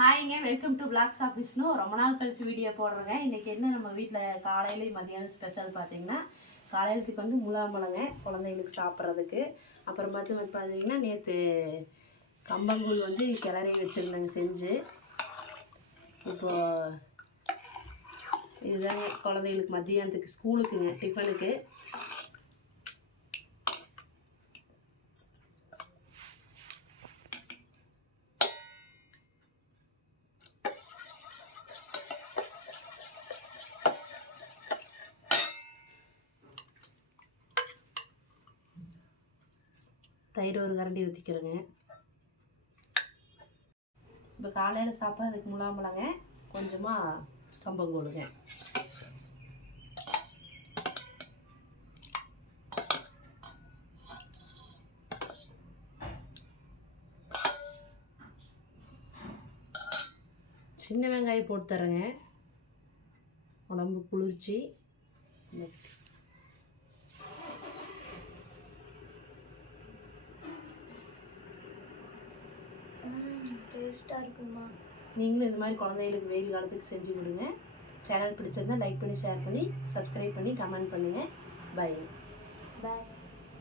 ஹாய்ங்க, welcome to blogs of Vishnu. ரொம்ப நாள் கழிச்சு வீடியோ போடுறேங்க. இன்றைக்கி என்ன நம்ம வீட்டில் காலையிலேயும் மதியானம் ஸ்பெஷல் பார்த்தீங்கன்னா, காலையிலத்துக்கு வந்து முலாம்பழங்க குழந்தைங்களுக்கு சாப்பிட்றதுக்கு. அப்புறம் பார்த்தீங்கன்னா நேற்று கம்பங்கூழ் வந்து கிளறி வச்சுருந்தேங்க செஞ்சு. இப்போது இதுதாங்க குழந்தைங்களுக்கு மதியானத்துக்கு ஸ்கூலுக்குங்க டிஃபனுக்கு. தயிர் ஒரு கரண்டி ஊற்றிக்கிறேங்க. இப்போ காலையில் சாப்பிட்றதுக்கு முலாம்பழங்க, கொஞ்சமாக கம்பங்கூழுங்க. சின்ன வெங்காயம் போட்டு தரேங்க, உடம்பு குளிர்ச்சி. டேஸ்ட்டாக இருக்குமா? நீங்களும் இந்த மாதிரி குழந்தைகளுக்கு வெயில் காலத்துக்கு செஞ்சு கொடுங்க. சேனல் பிடிச்சிருந்தா லைக் பண்ணி, ஷேர் பண்ணி, சப்ஸ்கிரைப் பண்ணி, கமெண்ட் பண்ணுங்கள். பை.